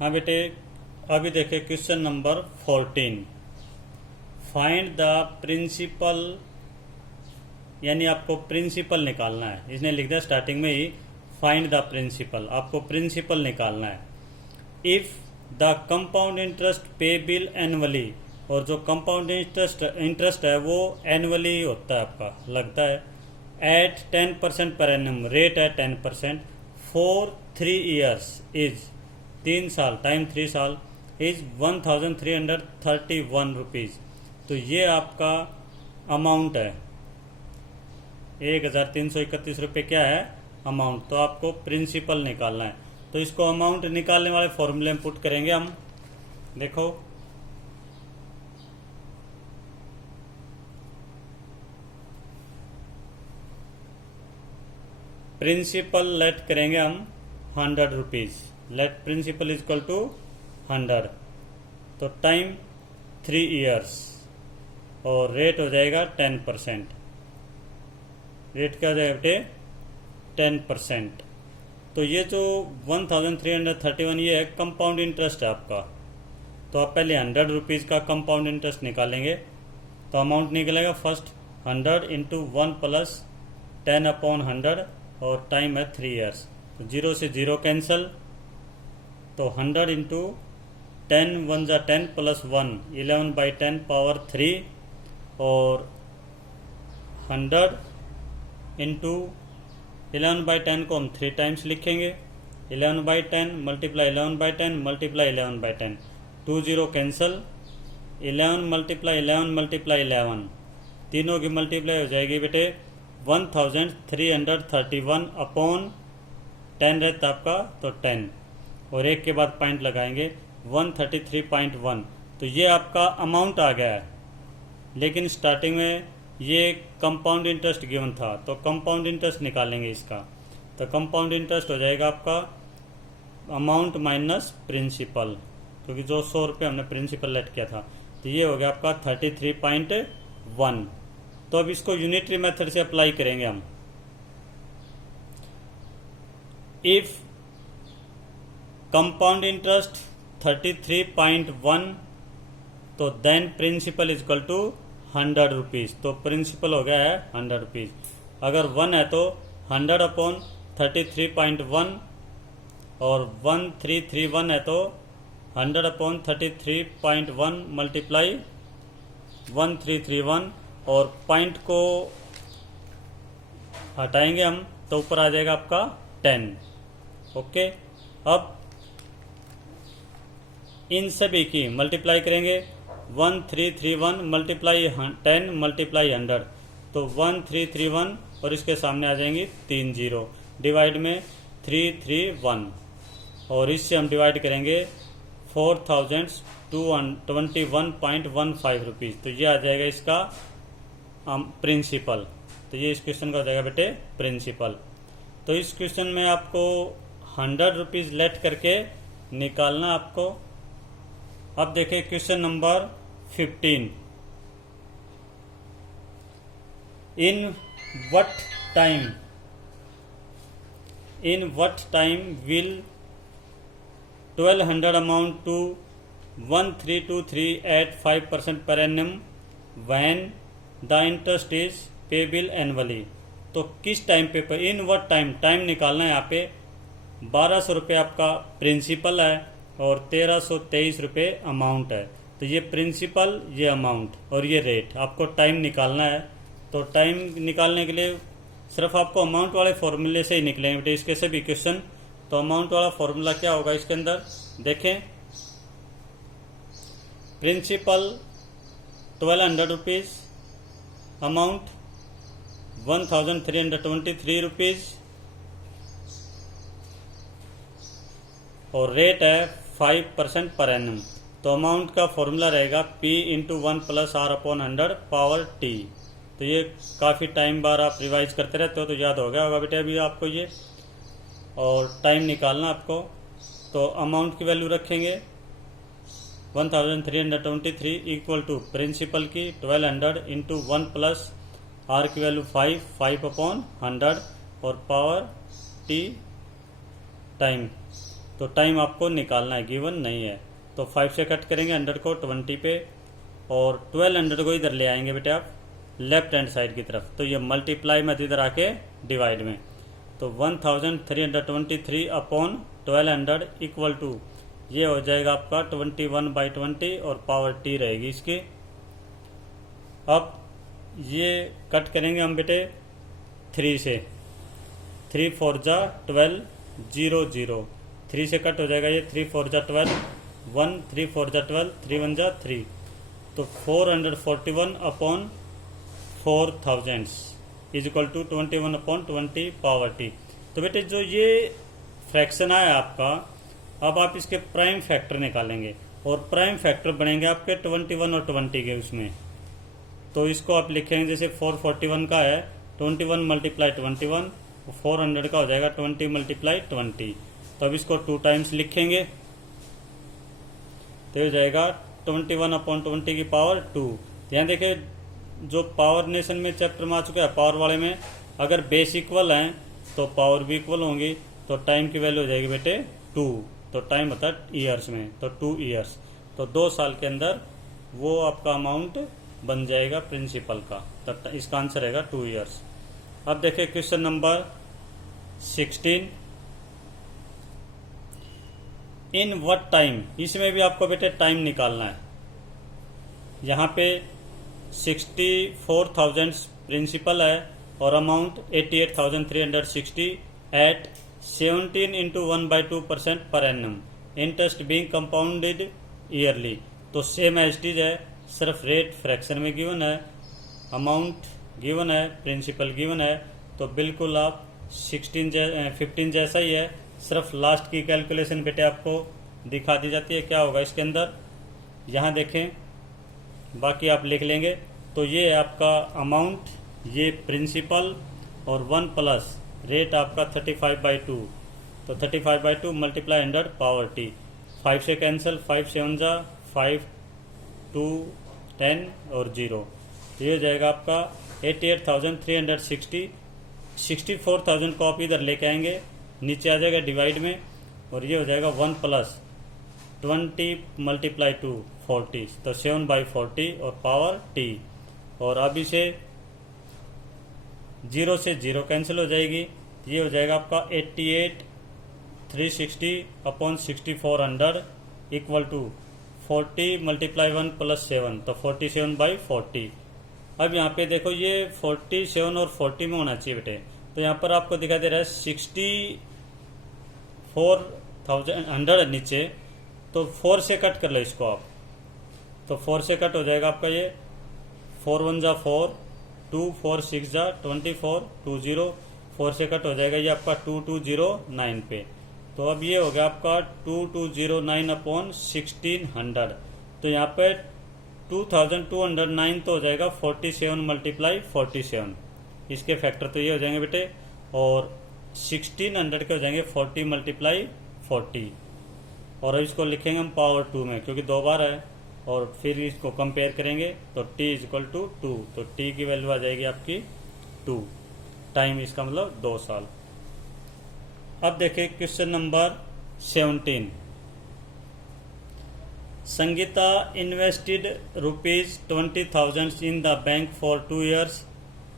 हाँ बेटे, अभी देखे question number 14। Find the principal, यानी आपको प्रिंसिपल निकालना है। इसने लिख दिया स्टार्टिंग में ही फाइंड द प्रिंसिपल, आपको प्रिंसिपल निकालना है। If the compound interest payable annually, और जो कंपाउंड इंटरेस्ट है वो एनुअली होता है, आपका लगता है एट 10% पर एनम, रेट है 10% फॉर 3 years इज 3 साल, टाइम 3 साल, इज 1331 रुपीज। तो ये आपका अमाउंट है, 1331 रुपये क्या है अमाउंट। तो आपको प्रिंसिपल निकालना है। तो इसको अमाउंट निकालने वाले फॉर्मूले में पुट करेंगे हम। देखो प्रिंसिपल लेट करेंगे हम 100 rupees, let principal is equal to 100। तो टाइम 3 years और रेट हो जाएगा 10%। रेट क्या हो जाएगा बेटे 10%। तो ये जो 1331 ये है कंपाउंड इंटरेस्ट है आपका। तो आप पहले 100 रुपीज का कंपाउंड इंटरेस्ट निकालेंगे। तो अमाउंट निकलेगा फर्स्ट 100 इंटू 1 प्लस 10/100 और टाइम है 3 years। तो 0 से 0 कैंसल। तो 100 इंटू 10 1 जा 10 प्लस 1 11/10 पावर 3 और 100 इंटू 11/10 को हम 3 टाइम्स लिखेंगे। 11/10 multiply 11/10 multiply 11/10, 2 0 cancel. 11 multiply 11 multiply 11, तीनों की मल्टीप्लाई हो जाएगी बेटे 1331 अपॉन 10 रहता आपका तो 10 और एक के बाद पॉइंट लगाएंगे 133.1। तो ये आपका अमाउंट आ गया है। लेकिन स्टार्टिंग में ये कंपाउंड इंटरेस्ट गिवन था, तो कंपाउंड इंटरेस्ट निकालेंगे इसका। तो कंपाउंड इंटरेस्ट हो जाएगा आपका अमाउंट माइनस प्रिंसिपल, क्योंकि जो 100 रुपये हमने प्रिंसिपल लेट किया था। तो ये हो गया आपका 33.1। तो अब इसको यूनिटरी मेथड से अप्लाई करेंगे हम। इफ कंपाउंड इंटरेस्ट 33.1 तो then principal is equal to 100 rupees. तो प्रिंसिपल हो गया है 100 रुपीज। अगर 1 है तो 100 अपॉन 33.1 और 1331 है तो 100 अपॉन 33.1 मल्टीप्लाई 1331 और पॉइंट को हटाएंगे हम तो ऊपर आ जाएगा आपका 10। ओके, अब इन सभी की मल्टीप्लाई करेंगे 1331 मल्टीप्लाई 10 मल्टीप्लाई 100, तो 1331 और इसके सामने आ जाएंगी 3 0 डिवाइड में 331 और इससे हम डिवाइड करेंगे 4021.15 रुपीज। तो ये आ जाएगा इसका प्रिंसिपल। तो ये इस क्वेश्चन का हो जाएगा बेटे प्रिंसिपल। तो इस क्वेश्चन में आपको 100 रुपीज लेट करके निकालना आपको। अब देखें question number 15। In what time will 1200 amount to 1323 at 5% per annum when the interest is payable annually। तो किस टाइम पे, इन व्हाट टाइम निकालना है। यहाँ पे 1200 रुपये आपका प्रिंसिपल है और 1323 रुपये अमाउंट है। तो ये प्रिंसिपल, ये अमाउंट और ये रेट, आपको टाइम निकालना है। तो टाइम निकालने के लिए सिर्फ आपको अमाउंट वाले फॉर्मूले से ही निकलेंगे बेटे इसके सभी क्वेश्चन। तो अमाउंट वाला फॉर्मूला क्या होगा इसके अंदर देखें। प्रिंसिपल 1200 रुपीज, अमाउंट 1323 रुपीज और रेट है 5% पर एनम। तो अमाउंट का फॉर्मूला रहेगा P into 1 plus R upon 100 power T। तो ये काफ़ी टाइम बार आप रिवाइज करते रहते हो तो याद हो गया होगा बेटे अभी आपको ये। और टाइम निकालना आपको, तो अमाउंट की वैल्यू रखेंगे 1323 इक्वल टू प्रिंसिपल की 1200 इंटू 1 प्लस R की वैल्यू 5 अपॉन 100 और पावर T टाइम तो टाइम आपको निकालना है, गिवन नहीं है। तो 5 से कट करेंगे 100 को 20 पे, और 1200 को इधर ले आएंगे बेटे आप लेफ्ट हैंड साइड की तरफ। तो ये मल्टीप्लाई में इधर आके डिवाइड में, तो 1323 अपॉन 1200 इक्वल टू ये हो जाएगा आपका 21/20 और पावर टी रहेगी इसकी। अब ये कट करेंगे हम बेटे 3 से, 3 4 जा 12 0 0, 3 से कट हो जाएगा ये, 3 4 जा 12 1, 3 4 जा 12, 3 1 जा 3, तो 441 upon 4000 is equal to 21/20 power t. तो बेटे जो ये फ्रैक्शन आया आपका, अब आप इसके प्राइम फैक्टर निकालेंगे, और प्राइम फैक्टर बनेंगे आपके 21 और 20 के उसमें। तो इसको आप लिखेंगे जैसे 441 का है 21 × 21, 400 का हो जाएगा 20 × 20। तो अब इसको 2 टाइम्स लिखेंगे, तो हो जाएगा 21/20 की पावर 2। ध्यान देखिए जो पावर नेशन में चैप्टर में आ चुका है, पावर वाले में अगर बेस इक्वल है तो पावर भी इक्वल होंगी, तो टाइम की वैल्यू हो जाएगी बेटे 2। तो टाइम होता है ईयर्स में, तो 2 ईयर्स, तो 2 साल के अंदर वो आपका अमाउंट बन जाएगा प्रिंसिपल का। तो इसका आंसर रहेगा 2 ईयर्स। अब देखिए question number 16, in what time, इसमें भी आपको बेटे टाइम निकालना है। यहाँ पे 64,000 प्रिंसिपल है और amount 88,360 eight 17 × 1/2% per annum, interest being compounded yearly. तो सेम एज इट इज है, सिर्फ रेट फ्रैक्शन में गिवन है, अमाउंट गिवन है, प्रिंसिपल गिवन है, तो बिल्कुल आप 15 जैसा ही है, सिर्फ लास्ट की कैलकुलेशन बेटे आपको दिखा दी जाती है क्या होगा इसके अंदर। यहाँ देखें, बाकी आप लिख लेंगे। तो ये है आपका अमाउंट, ये प्रिंसिपल, और 1 प्लस रेट आपका 35/2, तो 35/2 मल्टीप्लाई 100 पावर टी। 5 से कैंसिल, 5 7 जा 5, 2 10 और 0, ये हो जाएगा आपका 88,360। 64,000 को आप इधर लेके आएंगे, नीचे आ जाएगा डिवाइड में, और ये हो जाएगा 1 प्लस 20 × 2 40, तो 7/40 और पावर टी। और अब इसे 0 से 0 कैंसिल हो जाएगी, ये हो जाएगा आपका 88,360 अपॉन 6400 इक्वल टू 40 × 1 + 7, तो 47/40। अब यहाँ पे देखो ये 47 और 40 में होना चाहिए बेटे, तो यहाँ पर आपको दिखाई दे रहा है 64,100 नीचे, तो 4 से कट कर लो इसको आप, तो 4 से कट हो जाएगा आपका ये 4 1 जा 4, 2 4 6 जा 24, 2 0, 4 से कट हो जाएगा ये आपका 2209 पे। तो अब ये हो गया आपका 2209 अपॉन 1600, तो यहाँ पे 2209 तो हो जाएगा 47 × 47, इसके फैक्टर तो ये हो जाएंगे बेटे, और 1600 के हो जाएंगे 40 × 40, और अब इसको लिखेंगे हम पावर 2 में क्योंकि 2 बार है, और फिर इसको कंपेयर करेंगे तो t = 2, तो t की वैल्यू आ जाएगी आपकी 2, टाइम इसका मतलब 2 साल। अब देखिए question number 17, Sangeeta invested ₹20,000 in the bank for 2 years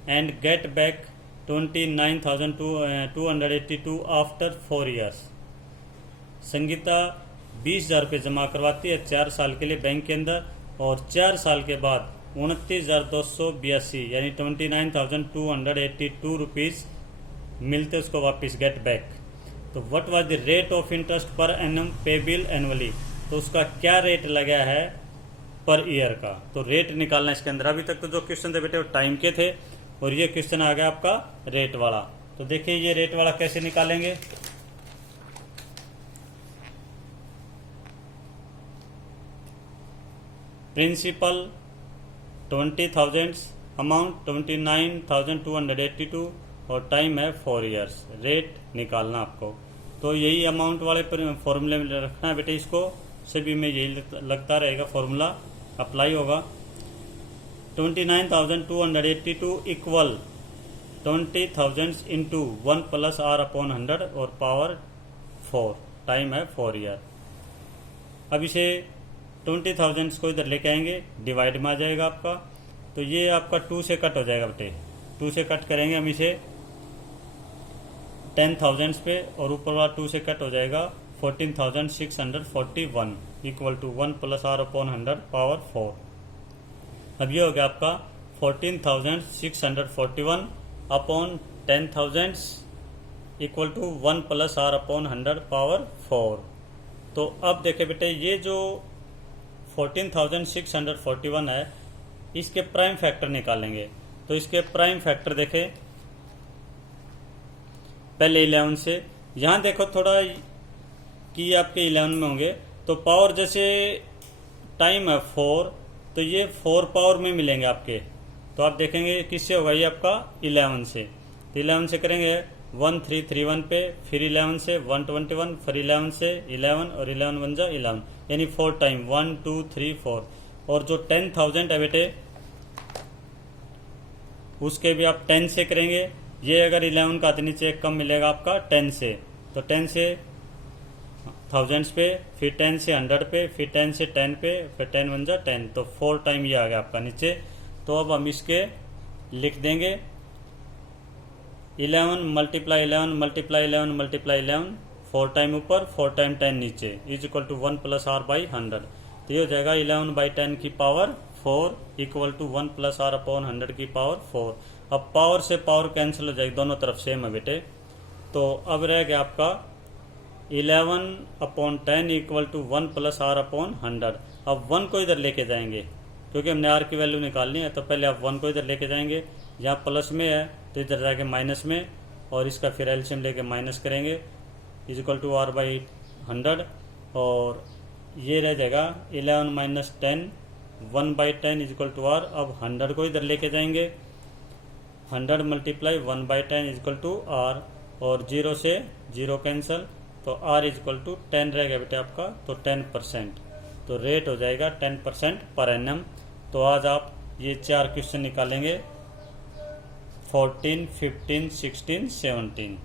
and get back 29,282 after 4 years। Sangeeta 20,000 रुपये जमा करवाती है 4 साल के लिए बैंक के अंदर, और 4 साल के बाद 29,282 यानी 29,282 रुपीज़ मिलते उसको वापस गेट बैक। तो what was the rate of interest per annum payable annually, तो उसका क्या रेट लगा है पर ईयर का, तो रेट निकालना इसके अंदर। अभी तक तो जो क्वेश्चन थे बेटे वो टाइम के थे, और ये क्वेश्चन आ गया आपका रेट वाला। तो देखिए ये रेट वाला कैसे निकालेंगे। प्रिंसिपल 20,000, अमाउंट 29,282 और टाइम है 4 years। रेट निकालना आपको, तो यही अमाउंट वाले फॉर्मूले में रखना है बेटे, इसको सभी में यही लगता रहेगा, फॉर्मूला अप्लाई होगा। 29,282 इक्वल 20,000 इंटू 1 + r/100 और पावर 4, टाइम है 4 ईयर। अब इसे 20,000 को इधर लेके आएंगे, डिवाइड में आ जाएगा आपका, तो ये आपका 2 से कट हो जाएगा बेटे। 2 से कट करेंगे हम इसे 10,000 पे, और ऊपर वाला 2 से कट हो जाएगा 14,641 equal to 1 plus r upon 100 power 4। अब ये हो गया आपका 14,641 अपॉन 10,000 equal to 1 plus r upon 100 power 4। तो अब देखे बेटे, ये जो 14,641 है, इसके प्राइम फैक्टर निकालेंगे। तो इसके प्राइम फैक्टर देखे पहले 11 से, यहाँ देखो थोड़ा कि आपके 11 में होंगे, तो पावर जैसे टाइम है 4, तो ये 4 पावर में मिलेंगे आपके। तो आप देखेंगे किससे होगा, ये आपका 11 से। तो 11 से करेंगे 1331 पे, फिर 11 से 121, फिर 11 से 11 और 11 बन जा 11, यानी 4 टाइम 1 2 3 4। और जो 10,000 है बेटे, उसके भी आप 10 से करेंगे। ये अगर 11 का तो नीचे एक कम मिलेगा आपका 10 से, तो 10 से 1000 पे, फिर 10 से 100 पे, फिर 10 से 10 पे, फिर 10 बन जा 10, तो 4 टाइम ये आ गया आपका नीचे। तो अब हम इसके लिख देंगे 11 मल्टीप्लाई 11 मल्टीप्लाई 11 मल्टीप्लाई 11, 4 टाइम ऊपर 4 टाइम 10 नीचे, is equal to 1 plus r by 100। तो ये हो जाएगा 11 बाई 10 की power 4 equal to 1 plus r upon 100 की पावर 4। अब पावर से पावर कैंसिल हो जाएगी, दोनों तरफ सेम है बेटे। तो अब रह गया आपका 11 upon 10 equal to 1 plus r upon 100। अब 1 को इधर लेके जाएंगे, क्योंकि हमने आर की वैल्यू निकालनी है, तो पहले आप 1 को इधर लेके जाएंगे। यहाँ प्लस में है तो इधर जाके माइनस में, और इसका फिर एलसीएम लेके माइनस करेंगे, is equal to r by 100। और ये रह जाएगा 11 minus 10, 1 by 10 is equal to r. अब 100 को इधर लेके जाएंगे, 100 multiply 1 by 10 is equal to r, और 0 से 0 कैंसिल, तो आर इज इक्वल टू 10 रहेगा बेटे आपका, तो 10%। तो रेट हो जाएगा 10% पर एनम। तो आज आप ये 4 क्वेश्चन निकालेंगे, 14, 15, 16, 17।